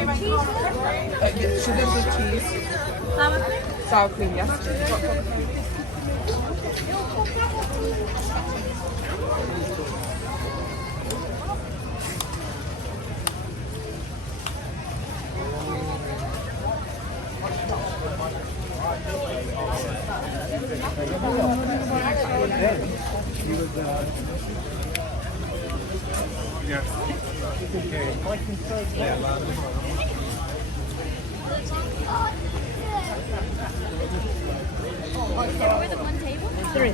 Sugar with cheese. Sour cream? Sour cream, yes. There was one table? There is.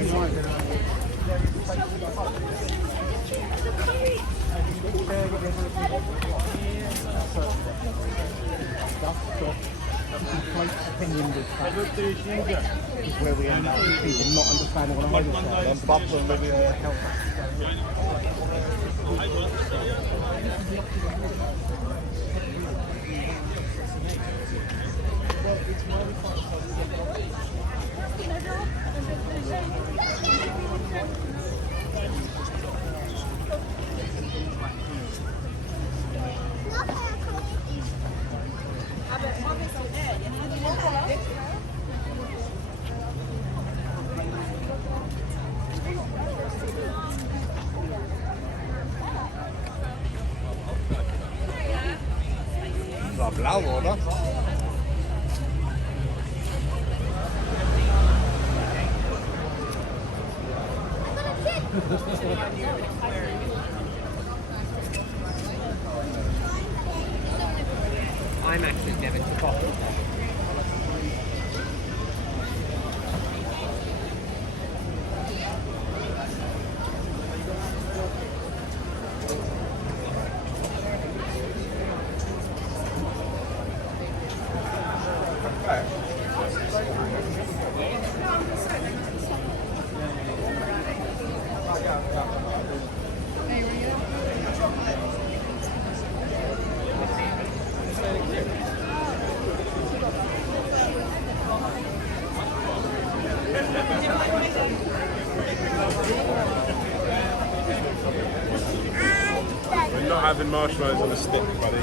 Opinion with is where we end up with people not understanding what I'm saying. And bubble living in the health. Var blau, oder? I'm actually Devin Coffee. We're not having marshmallows on a stick, buddy.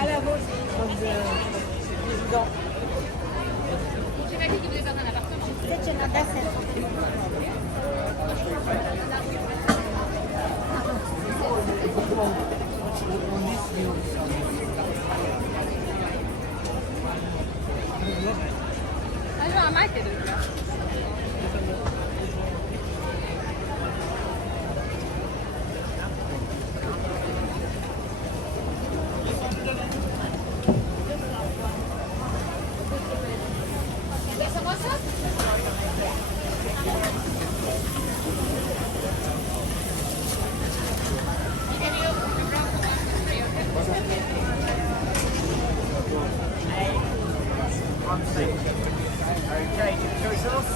À la vôtre. J'ai pas dit qu'il voulait faire un appartement. C'est une adresse. Allora, mai che dove? Okay, chili sauce.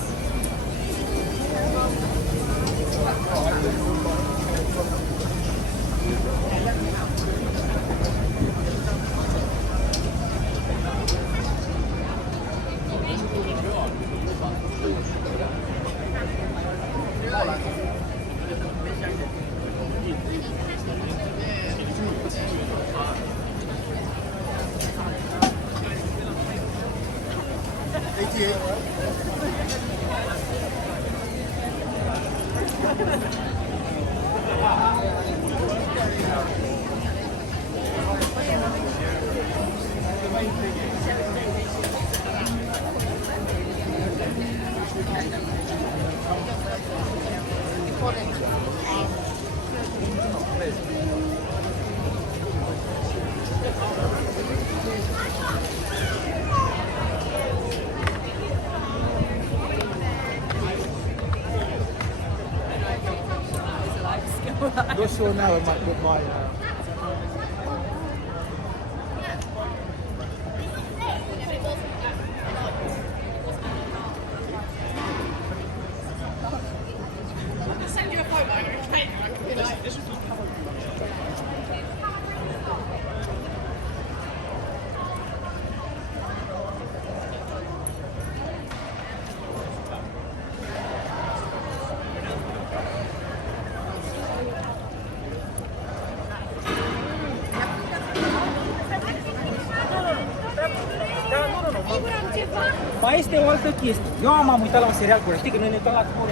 Not sure now. I might put my. send you a photo. Okay, I can be like. Mai este o altă chestie. Eu m-am uitat la un serial cu știi că noi ne uităm la turul.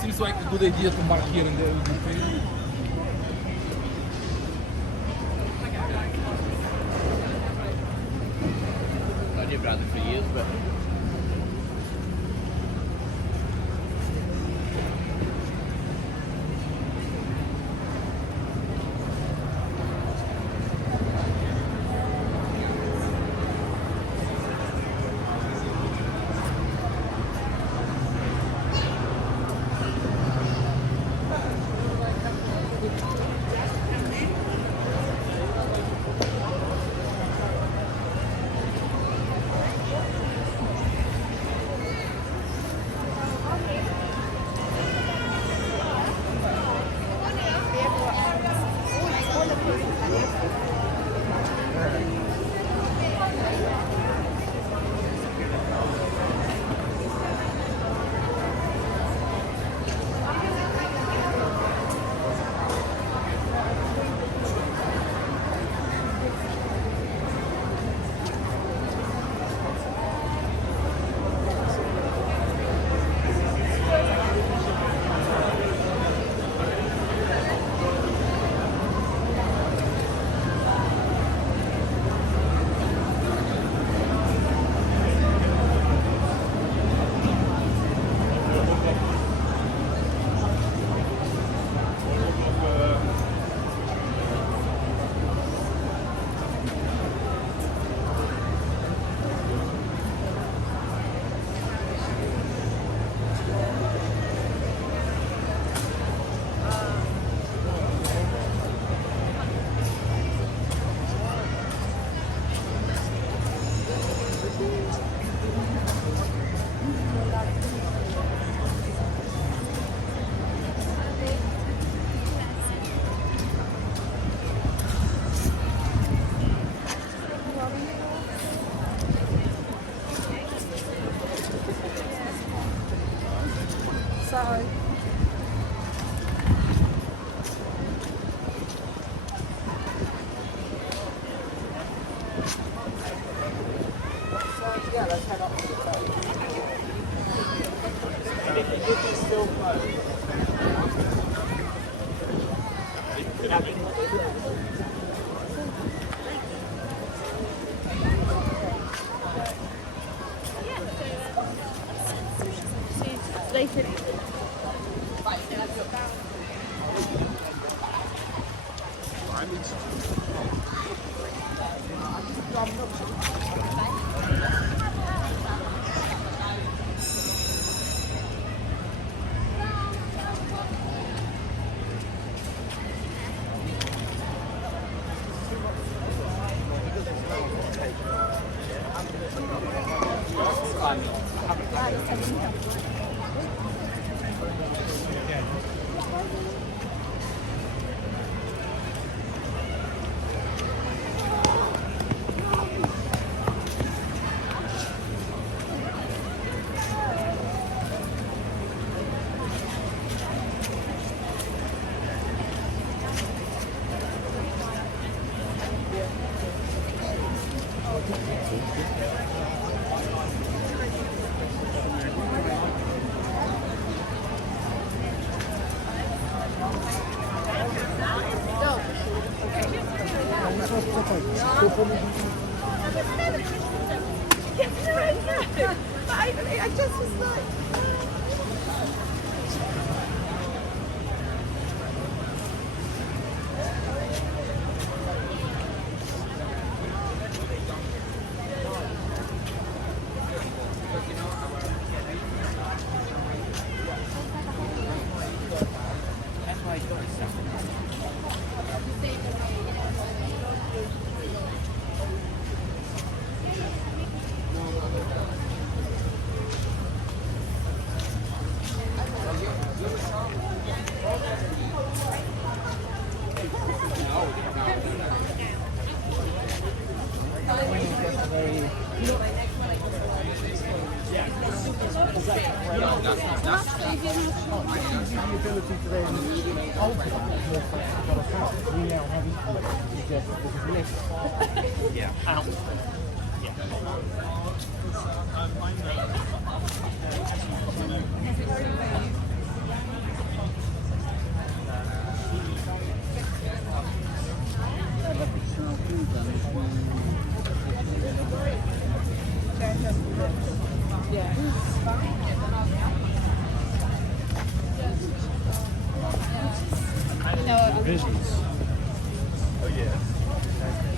Seems like a good idea to mark here in the field. Known your brother for years, but I just was like. ability to then alter that more flexible account. We now have equal just this out. Visions. Oh yeah.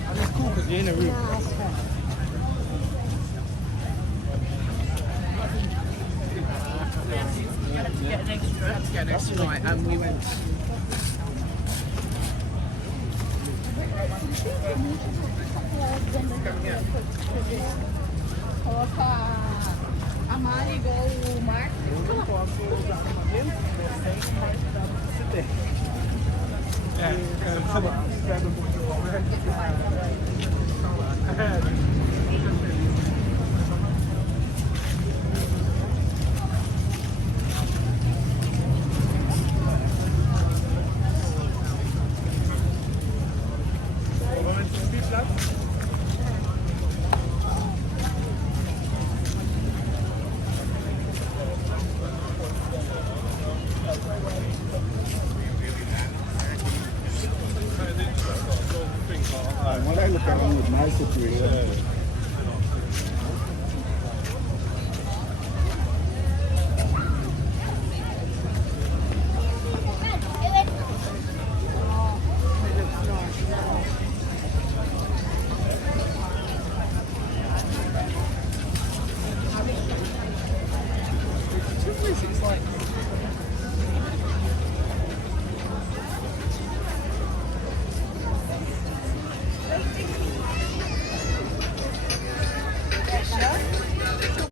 And it's cool because you're in a room. To get an extra night, and we went. Amar igual o Marcos. When I look at it with my situation,